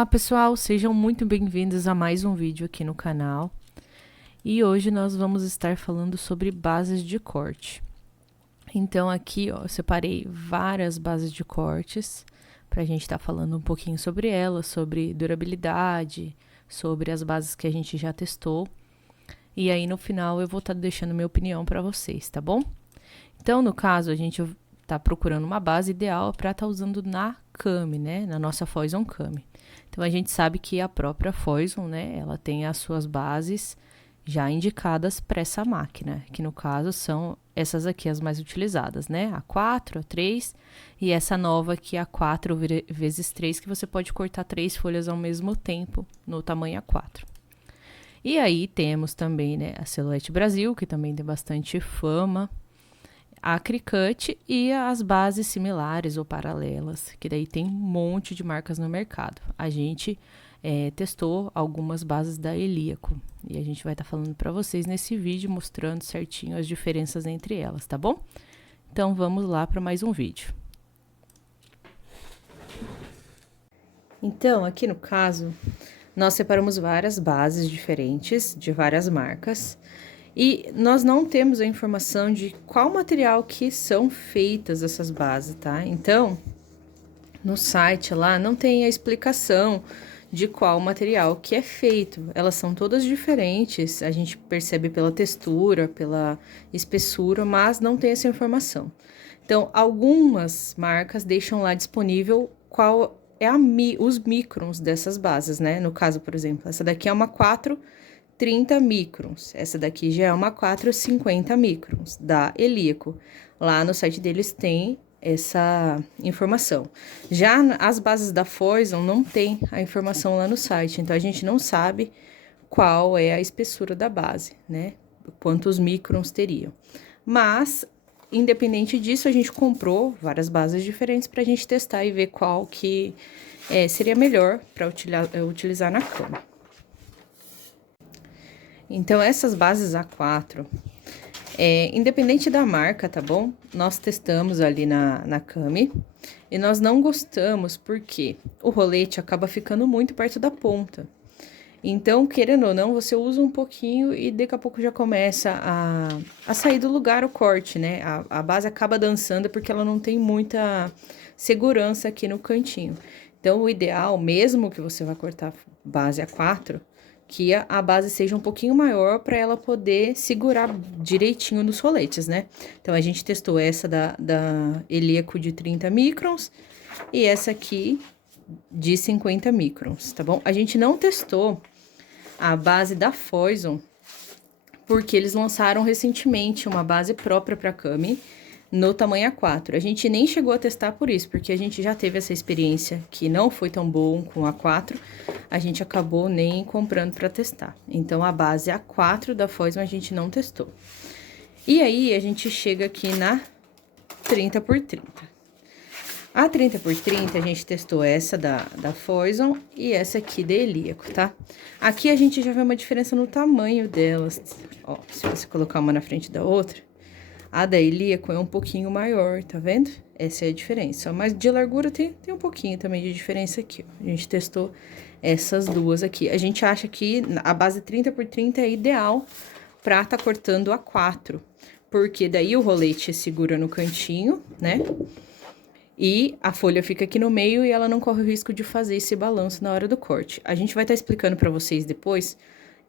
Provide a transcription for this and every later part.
Olá pessoal, sejam muito bem-vindos a mais um vídeo aqui no canal. E hoje nós vamos estar falando sobre bases de corte. Então aqui, ó, eu separei várias bases de cortes para a gente estar falando um pouquinho sobre elas, sobre durabilidade, sobre as bases que a gente já testou. E aí no final eu vou estar deixando minha opinião para vocês, tá bom? Então no caso a gente tá procurando uma base ideal para estar usando na Kami, né? Na nossa Foison Kami. Então, a gente sabe que a própria Foison, né? Ela tem as suas bases já indicadas para essa máquina, que no caso são essas aqui as mais utilizadas, né? A 4, a 3 e essa nova aqui, a 4 vezes 3, que você pode cortar 3 folhas ao mesmo tempo no tamanho A4. E aí temos também, né, a Silhouette Brasil, que também tem bastante fama, a Cricut e as bases similares ou paralelas, que daí tem um monte de marcas no mercado. A gente testou algumas bases da Helíaco e a gente vai estar falando para vocês nesse vídeo, mostrando certinho as diferenças entre elas, tá bom? Então vamos lá para mais um vídeo. Então, aqui no caso, nós separamos várias bases diferentes, de várias marcas, e nós não temos a informação de qual material que são feitas essas bases, tá? Então, no site lá não tem a explicação de qual material que é feito. Elas são todas diferentes, a gente percebe pela textura, pela espessura, mas não tem essa informação. Então, algumas marcas deixam lá disponível qual é os microns dessas bases, né? No caso, por exemplo, essa daqui é uma 430 microns. Essa daqui já é uma 450 microns, da Helíaco. Lá no site deles tem essa informação. Já as bases da Foison não tem a informação lá no site, então a gente não sabe qual é a espessura da base, né? Quantos microns teriam. Mas, independente disso, a gente comprou várias bases diferentes para a gente testar e ver qual que seria melhor para utilizar na cama. Então, essas bases A4, independente da marca, tá bom? Nós testamos ali na Kami e nós não gostamos porque o rolete acaba ficando muito perto da ponta. Então, querendo ou não, você usa um pouquinho e daqui a pouco já começa a sair do lugar o corte, né? A base acaba dançando porque ela não tem muita segurança aqui no cantinho. Então, o ideal, mesmo que você vá cortar base A4, que a base seja um pouquinho maior para ela poder segurar direitinho nos roletes, né? Então, a gente testou essa da Helíaco de 30 microns e essa aqui de 50 microns, tá bom? A gente não testou a base da Foison, porque eles lançaram recentemente uma base própria para Kami no tamanho A4. A gente nem chegou a testar por isso, porque a gente já teve essa experiência que não foi tão bom com a A4, a gente acabou nem comprando para testar. Então, a base A4 da Foison a gente não testou. E aí, a gente chega aqui na 30x30. A 30x30, a gente testou essa da Foison e essa aqui da Helíaco, tá? Aqui a gente já vê uma diferença no tamanho delas. Ó, se você colocar uma na frente da outra, a da Helíaco é um pouquinho maior, tá vendo? Essa é a diferença. Mas de largura tem um pouquinho também de diferença aqui, ó. A gente testou essas duas aqui. A gente acha que a base 30x30 é ideal pra tá cortando a 4, porque daí o rolete segura no cantinho, né? E a folha fica aqui no meio e ela não corre o risco de fazer esse balanço na hora do corte. A gente vai estar explicando para vocês depois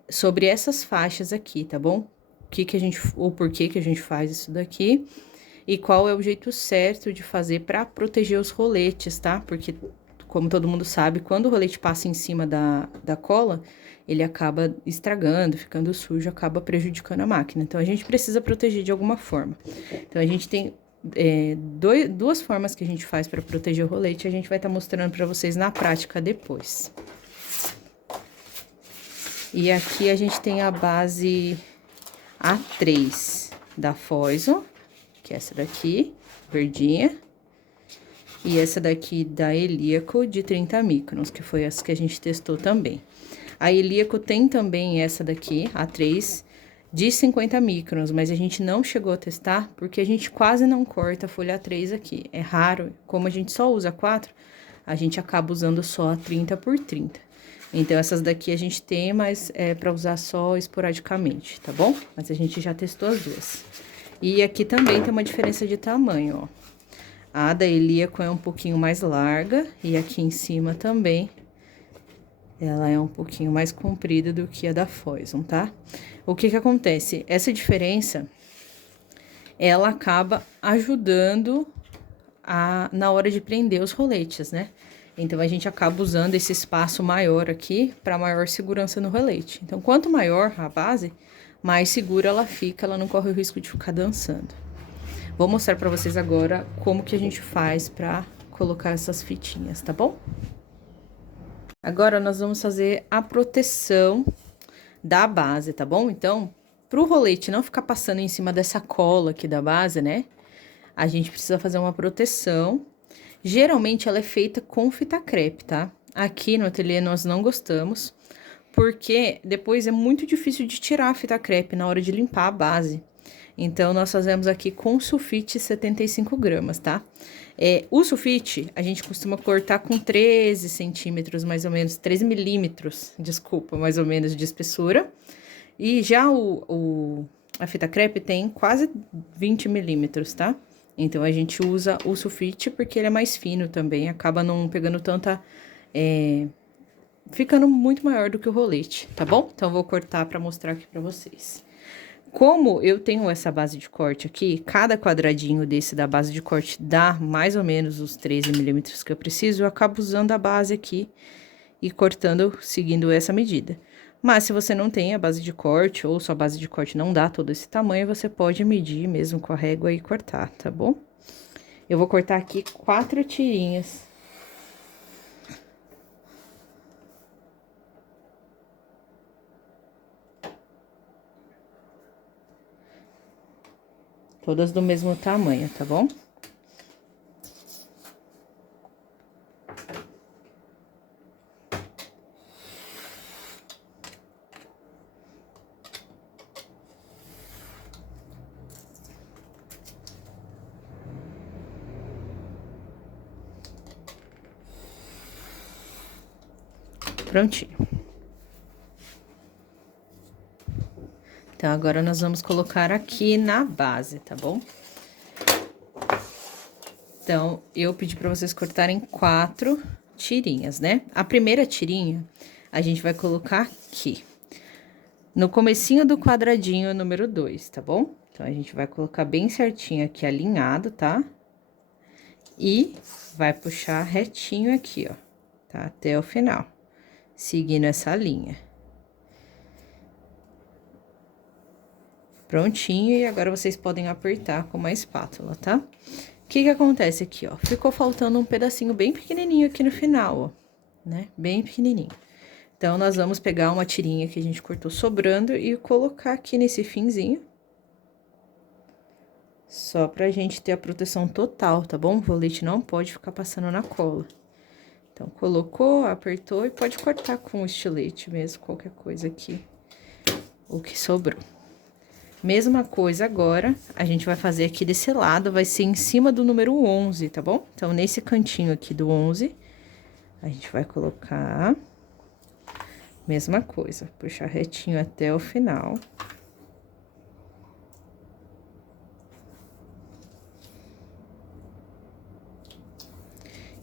sobre essas faixas aqui, tá bom? O porquê que a gente faz isso daqui e qual é o jeito certo de fazer para proteger os roletes, tá? Porque, como todo mundo sabe, quando o rolete passa em cima da cola, ele acaba estragando, ficando sujo, acaba prejudicando a máquina. Então, a gente precisa proteger de alguma forma. Então, a gente tem duas formas que a gente faz para proteger o rolete, a gente vai estar mostrando para vocês na prática depois. E aqui a gente tem a base A3 da Foison, que é essa daqui, verdinha, e essa daqui da Helíaco de 30 microns, que foi essa que a gente testou também. A Helíaco tem também essa daqui, A3, de 50 microns, mas a gente não chegou a testar porque a gente quase não corta a folha A3 aqui. É raro, como a gente só usa 4, a gente acaba usando só a 30 por 30. Então, essas daqui a gente tem, mas é pra usar só esporadicamente, tá bom? Mas a gente já testou as duas. E aqui também tem uma diferença de tamanho, ó. A da Helíaco é um pouquinho mais larga e aqui em cima também ela é um pouquinho mais comprida do que a da Foison, tá? O que que acontece? Essa diferença, ela acaba ajudando na hora de prender os roletes, né? Então, a gente acaba usando esse espaço maior aqui para maior segurança no rolete. Então, quanto maior a base, mais segura ela fica, ela não corre o risco de ficar dançando. Vou mostrar para vocês agora como que a gente faz para colocar essas fitinhas, tá bom? Agora, nós vamos fazer a proteção da base, tá bom? Então, pro rolete não ficar passando em cima dessa cola aqui da base, né? A gente precisa fazer uma proteção. Geralmente, ela é feita com fita crepe, tá? Aqui no ateliê nós não gostamos, porque depois é muito difícil de tirar a fita crepe na hora de limpar a base. Então, nós fazemos aqui com sulfite 75 gramas, tá? O sulfite, a gente costuma cortar com 13 centímetros, mais ou menos, 13 milímetros, desculpa, mais ou menos, de espessura. E já a fita crepe tem quase 20 milímetros, tá? Então, a gente usa o sulfite porque ele é mais fino também, acaba não pegando tanta... ficando muito maior do que o rolete, tá bom? Então, eu vou cortar pra mostrar aqui pra vocês. Como eu tenho essa base de corte aqui, cada quadradinho desse da base de corte dá mais ou menos os 13 milímetros que eu preciso, eu acabo usando a base aqui e cortando, seguindo essa medida. Mas, se você não tem a base de corte, ou sua base de corte não dá todo esse tamanho, você pode medir mesmo com a régua e cortar, tá bom? Eu vou cortar aqui 4 tirinhas. Todas do mesmo tamanho, tá bom? Prontinho. Então, agora nós vamos colocar aqui na base, tá bom? Então, eu pedi pra vocês cortarem 4 tirinhas, né? A primeira tirinha, a gente vai colocar aqui, no comecinho do quadradinho número 2, tá bom? Então, a gente vai colocar bem certinho aqui, alinhado, tá? E vai puxar retinho aqui, ó, tá? Até o final, seguindo essa linha. Prontinho, e agora vocês podem apertar com uma espátula, tá? O que que acontece aqui, ó? Ficou faltando um pedacinho bem pequenininho aqui no final, ó, né? Bem pequenininho. Então, nós vamos pegar uma tirinha que a gente cortou sobrando e colocar aqui nesse finzinho. Só pra gente ter a proteção total, tá bom? O rolete não pode ficar passando na cola. Então, colocou, apertou e pode cortar com o estilete mesmo, qualquer coisa aqui, o que sobrou. Mesma coisa agora, a gente vai fazer aqui desse lado, vai ser em cima do número 11, tá bom? Então, nesse cantinho aqui do 11, a gente vai colocar... Mesma coisa, puxar retinho até o final.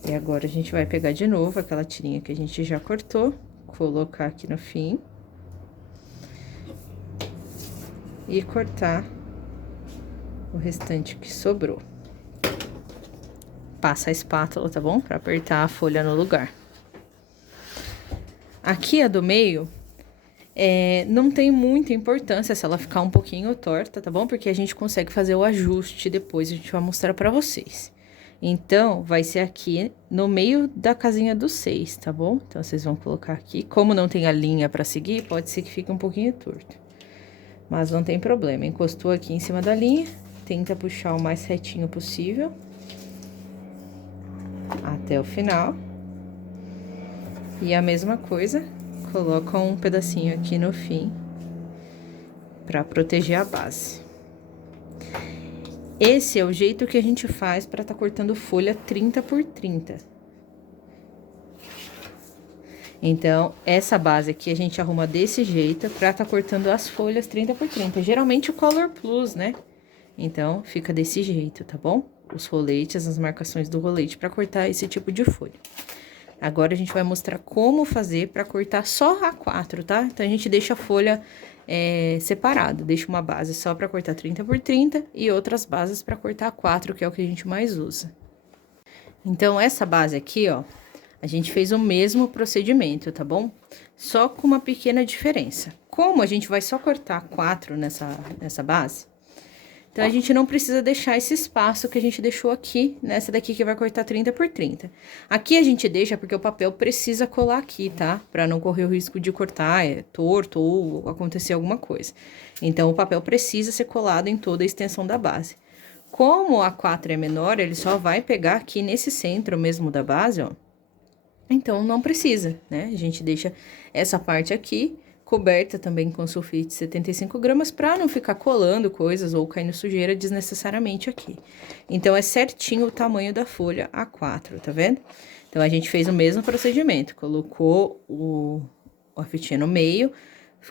E agora, a gente vai pegar de novo aquela tirinha que a gente já cortou, colocar aqui no fim. E cortar o restante que sobrou. Passa a espátula, tá bom? Pra apertar a folha no lugar. Aqui a do meio, não tem muita importância se ela ficar um pouquinho torta, tá bom? Porque a gente consegue fazer o ajuste depois, a gente vai mostrar pra vocês. Então, vai ser aqui no meio da casinha do 6, tá bom? Então, vocês vão colocar aqui. Como não tem a linha pra seguir, pode ser que fique um pouquinho torto. Mas não tem problema, encostou aqui em cima da linha, tenta puxar o mais retinho possível. Até o final. E a mesma coisa, coloca um pedacinho aqui no fim, pra proteger a base. Esse é o jeito que a gente faz pra tá cortando folha 30 por 30. Então, essa base aqui a gente arruma desse jeito pra tá cortando as folhas 30 por 30. Geralmente o Color Plus, né? Então, fica desse jeito, tá bom? Os roletes, as marcações do rolete pra cortar esse tipo de folha. Agora, a gente vai mostrar como fazer pra cortar só A4, tá? Então, a gente deixa a folha separada. Deixa uma base só pra cortar 30 por 30 e outras bases pra cortar A4, que é o que a gente mais usa. Então, essa base aqui, ó, a gente fez o mesmo procedimento, tá bom? Só com uma pequena diferença. Como a gente vai só cortar 4 nessa base, então a gente não precisa deixar esse espaço que a gente deixou aqui, nessa daqui que vai cortar 30 por 30. Aqui a gente deixa porque o papel precisa colar aqui, tá? Pra não correr o risco de cortar torto ou acontecer alguma coisa. Então, o papel precisa ser colado em toda a extensão da base. Como a 4 é menor, ele só vai pegar aqui nesse centro mesmo da base, ó. Então, não precisa, né? A gente deixa essa parte aqui coberta também com sulfite 75 gramas para não ficar colando coisas ou caindo sujeira desnecessariamente aqui. Então, é certinho o tamanho da folha A4, tá vendo? Então, a gente fez o mesmo procedimento, colocou a fitinha no meio,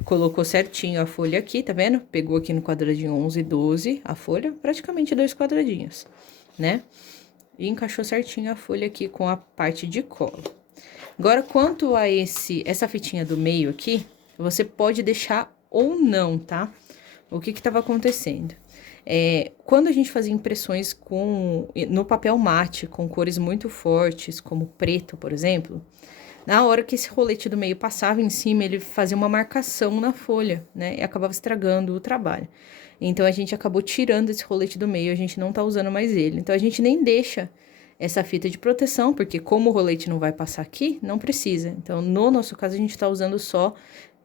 colocou certinho a folha aqui, tá vendo? Pegou aqui no quadradinho 11 e 12 a folha, praticamente 2 quadradinhos, né? E encaixou certinho a folha aqui com a parte de cola. Agora, quanto a essa fitinha do meio aqui, você pode deixar ou não, tá? O que tava acontecendo? Quando a gente fazia impressões no papel mate, com cores muito fortes, como preto, por exemplo, na hora que esse rolete do meio passava em cima, ele fazia uma marcação na folha, né? E acabava estragando o trabalho. Então, a gente acabou tirando esse rolete do meio, a gente não tá usando mais ele. Então, a gente nem deixa essa fita de proteção, porque como o rolete não vai passar aqui, não precisa. Então, no nosso caso, a gente tá usando só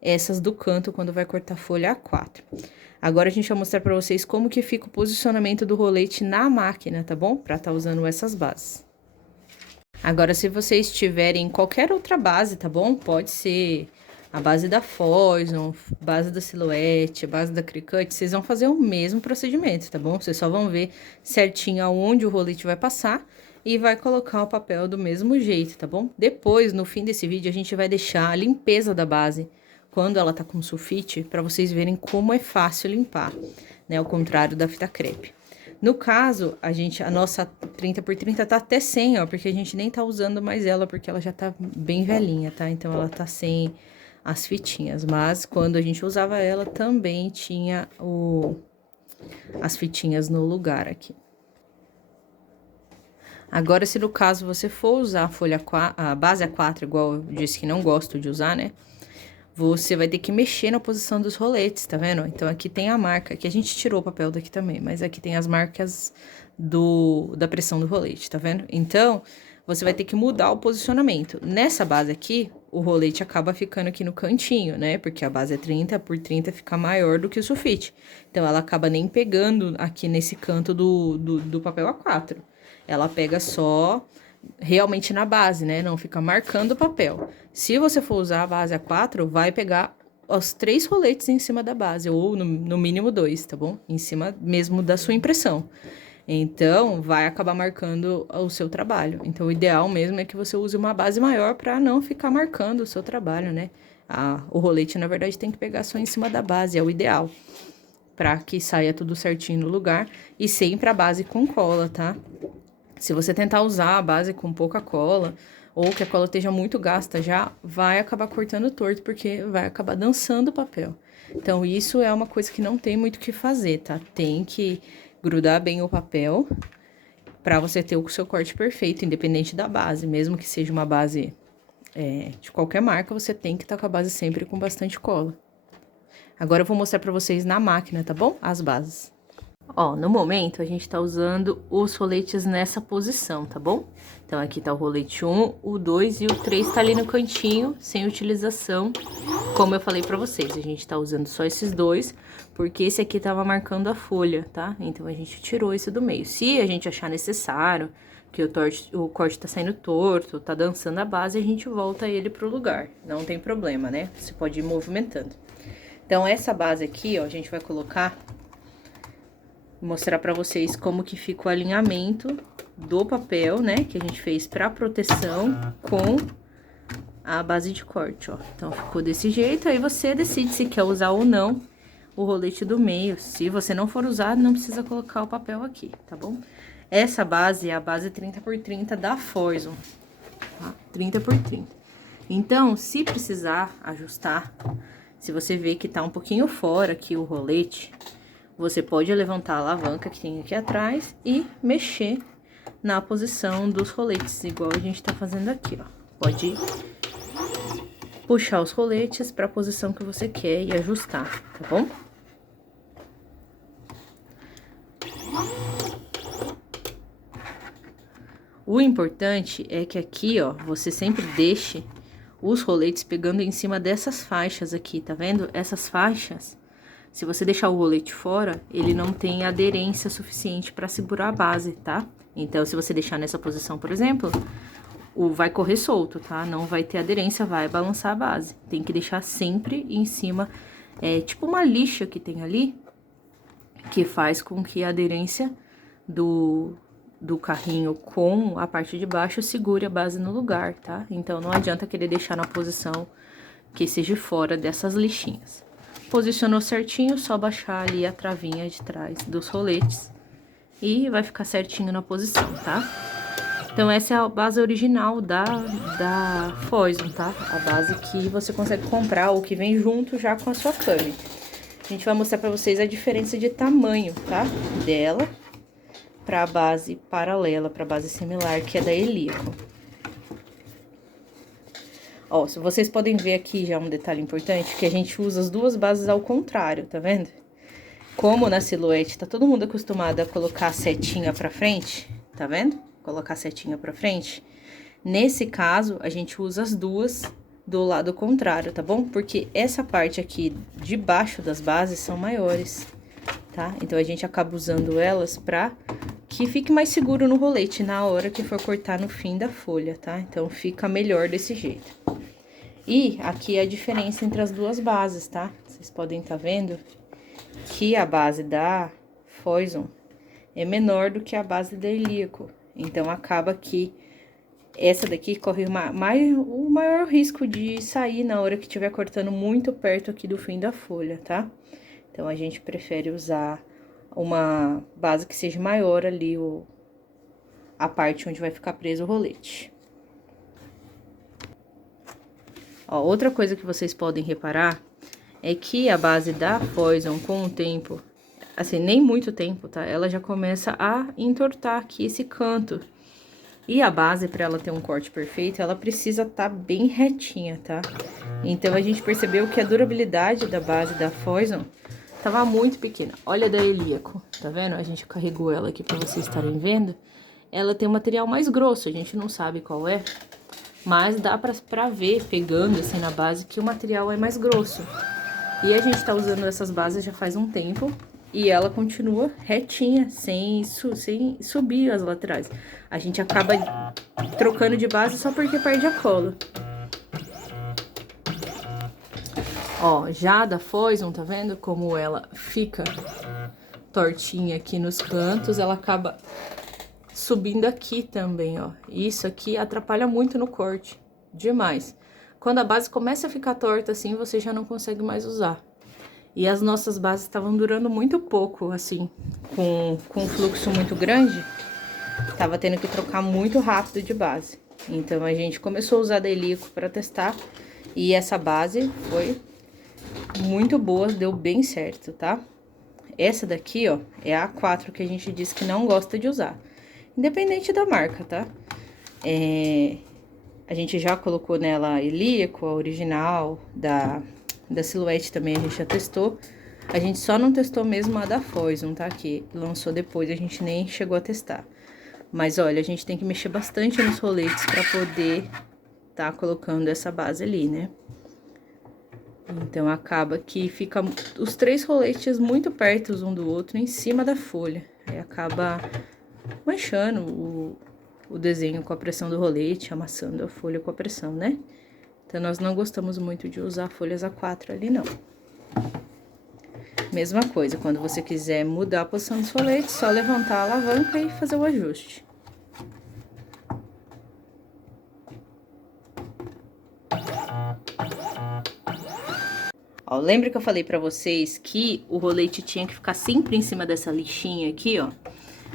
essas do canto quando vai cortar folha A4. Agora, a gente vai mostrar pra vocês como que fica o posicionamento do rolete na máquina, tá bom? Pra tá usando essas bases. Agora, se vocês tiverem qualquer outra base, tá bom? Pode ser a base da Foison, base da Silhouette, a base da Cricut, vocês vão fazer o mesmo procedimento, tá bom? Vocês só vão ver certinho aonde o rolete vai passar e vai colocar o papel do mesmo jeito, tá bom? Depois, no fim desse vídeo, a gente vai deixar a limpeza da base, quando ela tá com sulfite, pra vocês verem como é fácil limpar, né? Ao contrário da fita crepe. No caso, a nossa 30 por 30 tá até sem, ó, porque a gente nem tá usando mais ela, porque ela já tá bem velhinha, tá? Então, ela tá sem as fitinhas, mas quando a gente usava ela, também tinha as fitinhas no lugar aqui. Agora, se no caso você for usar a base A4, igual eu disse que não gosto de usar, né? Você vai ter que mexer na posição dos roletes, tá vendo? Então, aqui tem a marca, que a gente tirou o papel daqui também, mas aqui tem as marcas da pressão do rolete, tá vendo? Então, você vai ter que mudar o posicionamento. Nessa base aqui, o rolete acaba ficando aqui no cantinho, né? Porque a base é 30 por 30, fica maior do que o sulfite. Então, ela acaba nem pegando aqui nesse canto do papel A4. Ela pega só realmente na base, né? Não fica marcando o papel. Se você for usar a base A4, vai pegar os 3 roletes em cima da base, ou no mínimo 2, tá bom? Em cima mesmo da sua impressão. Então, vai acabar marcando o seu trabalho. Então, o ideal mesmo é que você use uma base maior para não ficar marcando o seu trabalho, né? O rolete, na verdade, tem que pegar só em cima da base, é o ideal. Para que saia tudo certinho no lugar. E sempre a base com cola, tá? Se você tentar usar a base com pouca cola, ou que a cola esteja muito gasta já, vai acabar cortando torto, porque vai acabar dançando o papel. Então, isso é uma coisa que não tem muito o que fazer, tá? Tem que grudar bem o papel para você ter o seu corte perfeito, independente da base. Mesmo que seja uma base de qualquer marca, você tem que estar com a base sempre com bastante cola. Agora, eu vou mostrar para vocês na máquina, tá bom? As bases. Ó, no momento, a gente tá usando os roletes nessa posição, tá bom? Então, aqui tá o rolete 1, o 2 e o 3 tá ali no cantinho, sem utilização. Como eu falei pra vocês, a gente tá usando só esses 2, porque esse aqui tava marcando a folha, tá? Então, a gente tirou esse do meio. Se a gente achar necessário, que o corte tá saindo torto, tá dançando a base, a gente volta ele pro lugar. Não tem problema, né? Você pode ir movimentando. Então, essa base aqui, ó, a gente vai colocar... mostrar pra vocês como que fica o alinhamento do papel, né? Que a gente fez pra proteção com a base de corte, ó. Então, ficou desse jeito, aí você decide se quer usar ou não o rolete do meio. Se você não for usar, não precisa colocar o papel aqui, tá bom? Essa base é a base 30x30 da Foison, tá? 30x30. Então, se precisar ajustar, se você vê que tá um pouquinho fora aqui o rolete, você pode levantar a alavanca que tem aqui atrás e mexer na posição dos roletes, igual a gente tá fazendo aqui, ó. Pode puxar os roletes para a posição que você quer e ajustar, tá bom? O importante é que aqui, ó, você sempre deixe os roletes pegando em cima dessas faixas aqui, tá vendo? Essas faixas, se você deixar o rolete fora, ele não tem aderência suficiente para segurar a base, tá? Então, se você deixar nessa posição, por exemplo, vai correr solto, tá? Não vai ter aderência, vai balançar a base. Tem que deixar sempre em cima, tipo uma lixa que tem ali, que faz com que a aderência do carrinho com a parte de baixo segure a base no lugar, tá? Então, não adianta querer deixar na posição que seja fora dessas lixinhas. Posicionou certinho, só baixar ali a travinha de trás dos roletes e vai ficar certinho na posição, tá? Então, essa é a base original da Foison, tá? A base que você consegue comprar ou que vem junto já com a sua cama. A gente vai mostrar pra vocês a diferença de tamanho, tá? Dela pra base paralela, pra base similar, que é da Heliaco. Ó, se vocês podem ver aqui já um detalhe importante, que a gente usa as duas bases ao contrário, tá vendo? Como na Silhouette tá todo mundo acostumado a colocar a setinha pra frente, tá vendo? Colocar a setinha pra frente. Nesse caso, a gente usa as duas do lado contrário, tá bom? Porque essa parte aqui de baixo das bases são maiores, tá? Então, a gente acaba usando elas pra que fique mais seguro no rolete na hora que for cortar no fim da folha, tá? Então, fica melhor desse jeito. E aqui é a diferença entre as duas bases, tá? Vocês podem estar vendo que a base da Foison é menor do que a base da Heliaco. Então, acaba que essa daqui corre o maior risco de sair na hora que estiver cortando muito perto aqui do fim da folha, tá? Então, a gente prefere usar uma base que seja maior ali, a parte onde vai ficar preso o rolete. Ó, outra coisa que vocês podem reparar é que a base da Foison, com o tempo, assim, nem muito tempo, tá? Ela já começa a entortar aqui esse canto. E a base, para ela ter um corte perfeito, ela precisa estar bem retinha, tá? Então, a gente percebeu que a durabilidade da base da Foison tava muito pequena. Olha a da Heliaco, tá vendo? A gente carregou ela aqui para vocês estarem vendo. Ela tem um material mais grosso, a gente não sabe qual é, mas dá pra ver, pegando assim na base, que o material é mais grosso. E a gente tá usando essas bases já faz um tempo e ela continua retinha, sem subir as laterais. A gente acaba trocando de base só porque perde a cola. Ó, já da Foison, tá vendo como ela fica tortinha aqui nos cantos? Ela acaba subindo aqui também, ó. Isso aqui atrapalha muito no corte, demais. Quando a base começa a ficar torta assim, você já não consegue mais usar. E as nossas bases estavam durando muito pouco, assim, com um fluxo muito grande, tava tendo que trocar muito rápido de base. Então, a gente começou a usar a da Heliaco para testar, e essa base foi muito boa, deu bem certo, tá? Essa daqui, ó, é a A4 que a gente disse que não gosta de usar, independente da marca, tá? A gente já colocou nela a Heliaco, a original, da Silhouette também a gente já testou. A gente só não testou mesmo a da Foison, tá? Que lançou depois, a gente nem chegou a testar. Mas, olha, a gente tem que mexer bastante nos roletes pra poder tá colocando essa base ali, né? Então, acaba que fica os três roletes muito perto um do outro, em cima da folha. Aí, acaba manchando o desenho com a pressão do rolete, amassando a folha com a pressão, né? Então, nós não gostamos muito de usar folhas A4 ali, não. Mesma coisa, quando você quiser mudar a posição dos roletes, só levantar a alavanca e fazer o ajuste. Ó, lembra que eu falei pra vocês que o rolete tinha que ficar sempre em cima dessa lixinha aqui, ó?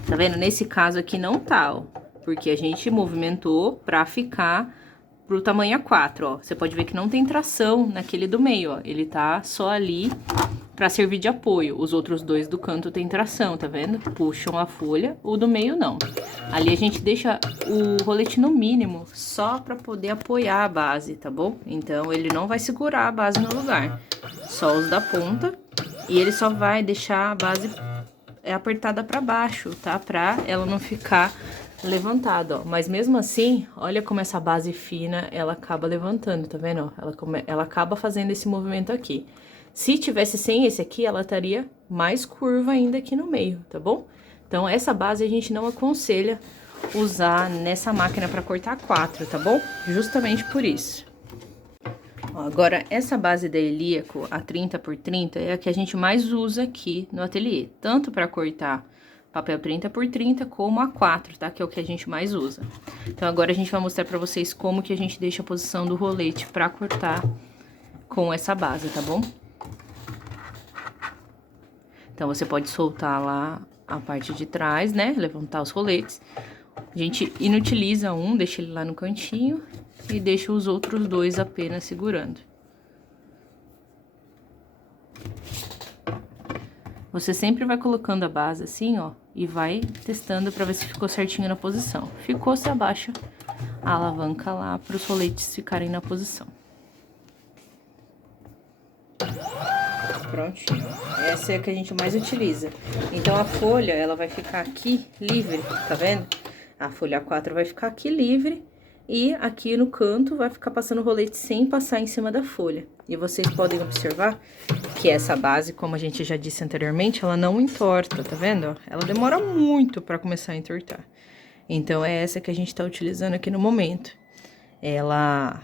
Tá vendo? Nesse caso aqui não tá, ó. Porque a gente movimentou pra ficar pro tamanho A4, ó. Você pode ver que não tem tração naquele do meio, ó. Ele tá só ali pra servir de apoio. Os outros dois do canto tem tração, tá vendo? Puxam a folha, o do meio não. Ali a gente deixa o rolete no mínimo, só pra poder apoiar a base, tá bom? Então, ele não vai segurar a base no lugar. Só os da ponta. E ele só vai deixar a base apertada pra baixo, tá? Pra ela não ficar levantada, ó. Mas mesmo assim, olha como essa base fina, ela acaba levantando, tá vendo? Ó? Ela acaba fazendo esse movimento aqui. Se tivesse sem esse aqui, ela estaria mais curva ainda aqui no meio, tá bom? Então, essa base a gente não aconselha usar nessa máquina para cortar 4, tá bom? Justamente por isso. Ó, agora, essa base da Helíaco, a 30x30, é a que a gente mais usa aqui no ateliê. Tanto para cortar papel 30x30, como a 4, tá? Que é o que a gente mais usa. Então, agora a gente vai mostrar para vocês como que a gente deixa a posição do rolete para cortar com essa base, tá bom? Então, você pode soltar lá a parte de trás, né? Levantar os roletes. A gente inutiliza um, deixa ele lá no cantinho e deixa os outros dois apenas segurando. Você sempre vai colocando a base assim, ó, e vai testando pra ver se ficou certinho na posição. Ficou, você abaixa a alavanca lá para os roletes ficarem na posição. Prontinho. Essa é a que a gente mais utiliza. Então, a folha, ela vai ficar aqui livre, tá vendo? A folha A4 vai ficar aqui livre e aqui no canto vai ficar passando o rolete sem passar em cima da folha. E vocês podem observar que essa base, como a gente já disse anteriormente, ela não entorta, tá vendo? Ela demora muito pra começar a entortar. Então, é essa que a gente tá utilizando aqui no momento. Ela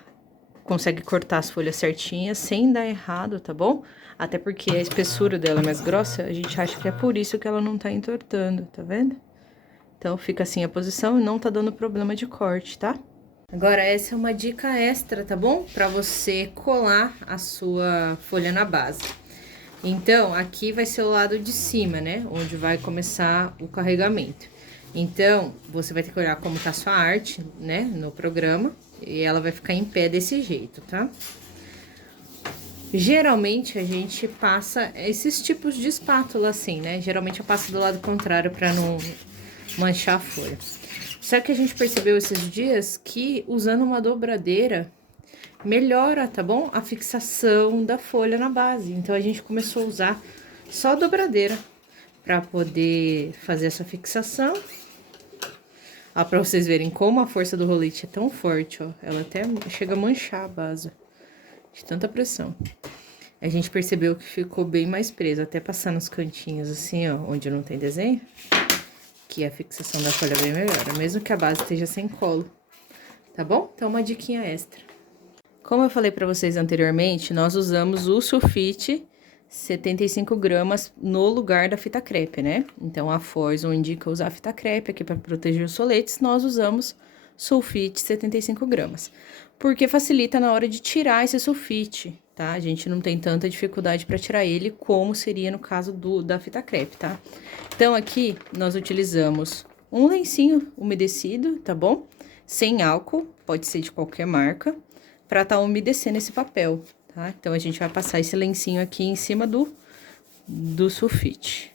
consegue cortar as folhas certinhas sem dar errado, tá bom? Até porque a espessura dela é mais grossa, a gente acha que é por isso que ela não tá entortando, tá vendo? Então, fica assim a posição e não tá dando problema de corte, tá? Agora, essa é uma dica extra, tá bom? Pra você colar a sua folha na base. Então, aqui vai ser o lado de cima, né? Onde vai começar o carregamento. Então, você vai ter que olhar como tá a sua arte, né? No programa. E ela vai ficar em pé desse jeito, tá? Geralmente, a gente passa esses tipos de espátula assim, né? Geralmente, eu passo do lado contrário pra não manchar a folha. Só que a gente percebeu esses dias que usando uma dobradeira melhora, tá bom? A fixação da folha na base. Então, a gente começou a usar só a dobradeira pra poder fazer essa fixação. Ó, pra vocês verem como a força do rolete é tão forte, ó. Ela até chega a manchar a base de tanta pressão. A gente percebeu que ficou bem mais preso, até passar nos cantinhos assim, ó, onde não tem desenho. Que a fixação da folha é bem melhor, mesmo que a base esteja sem colo, tá bom? Então, uma diquinha extra. Como eu falei pra vocês anteriormente, nós usamos o sulfite 75 gramas no lugar da fita crepe, né? Então, a Foison indica usar a fita crepe aqui para proteger os soletes, nós usamos sulfite 75 gramas. Porque facilita na hora de tirar esse sulfite, tá? A gente não tem tanta dificuldade para tirar ele como seria no caso da fita crepe, tá? Então, aqui, nós utilizamos um lencinho umedecido, tá bom? Sem álcool, pode ser de qualquer marca, para tá umedecendo esse papel, tá? Então, a gente vai passar esse lencinho aqui em cima do sulfite.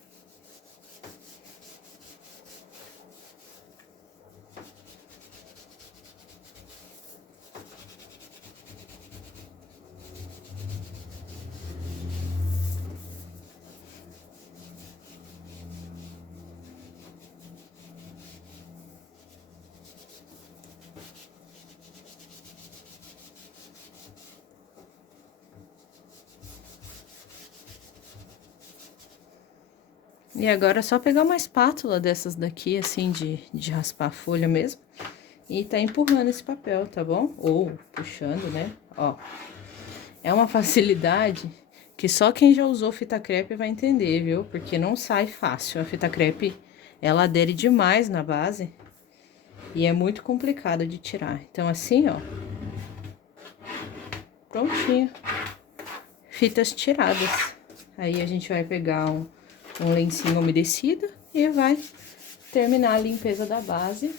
E agora é só pegar uma espátula dessas daqui, assim, de raspar a folha mesmo. E tá empurrando esse papel, tá bom? Ou puxando, né? Ó. É uma facilidade que só quem já usou fita crepe vai entender, viu? Porque não sai fácil. A fita crepe, ela adere demais na base. E é muito complicado de tirar. Então, assim, ó. Prontinho. fitas tiradas. Aí a gente vai pegar um lencinho umedecido e vai terminar a limpeza da base.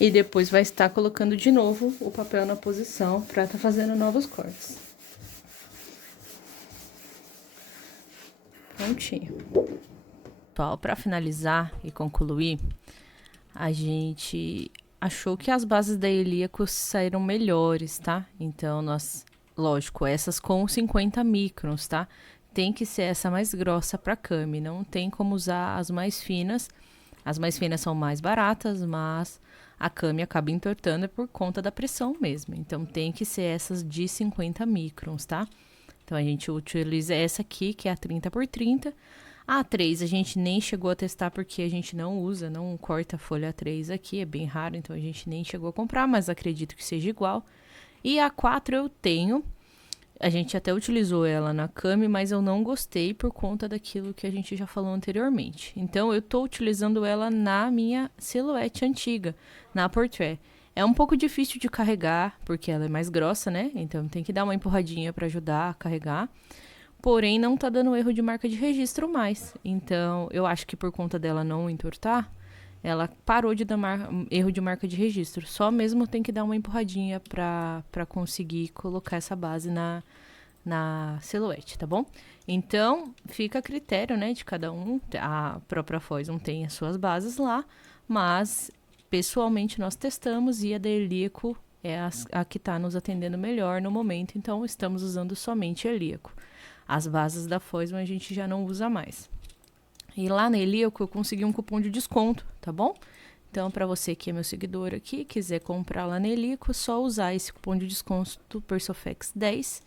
E depois vai estar colocando de novo o papel na posição para estar fazendo novos cortes. Prontinho. Pessoal, para finalizar e concluir, a gente achou que as bases da Helíaco saíram melhores, tá? Então, lógico, essas com 50 microns, tá? Tem que ser essa mais grossa para cami, não tem como usar as mais finas. As mais finas são mais baratas, mas a cami acaba entortando por conta da pressão mesmo. Então, tem que ser essas de 50 microns, tá? Então, a gente utiliza essa aqui, que é a 30x30. A A3 a gente nem chegou a testar porque a gente não usa, não corta a folha A3 aqui, é bem raro, então a gente nem chegou a comprar, mas acredito que seja igual. E a A4 eu tenho, a gente até utilizou ela na cami, mas eu não gostei por conta daquilo que a gente já falou anteriormente. Então, eu tô utilizando ela na minha silhuete antiga, na Portrait. É um pouco difícil de carregar, porque ela é mais grossa, né? Então, tem que dar uma empurradinha para ajudar a carregar. Porém, não tá dando erro de marca de registro mais. Então, eu acho que por conta dela não entortar, ela parou de dar erro de marca de registro. Só mesmo tem que dar uma empurradinha pra conseguir colocar essa base na silhuete, tá bom? Então, fica a critério, né, de cada um. A própria Foison tem as suas bases lá, mas, pessoalmente, nós testamos e a da Helíaco é a que tá nos atendendo melhor no momento. Então, estamos usando somente a Helíaco. As bases da Foison a gente já não usa mais. E lá na Helíaco eu consegui um cupom de desconto, tá bom? Então, para você que é meu seguidor aqui, quiser comprar lá na Helíaco, é só usar esse cupom de desconto PERSOFEX10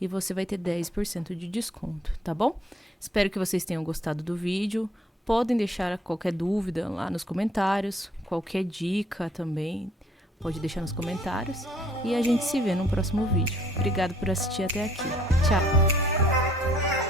e você vai ter 10% de desconto, tá bom? Espero que vocês tenham gostado do vídeo. Podem deixar qualquer dúvida lá nos comentários, qualquer dica também, pode deixar nos comentários. E a gente se vê no próximo vídeo. Obrigado por assistir até aqui. Tchau!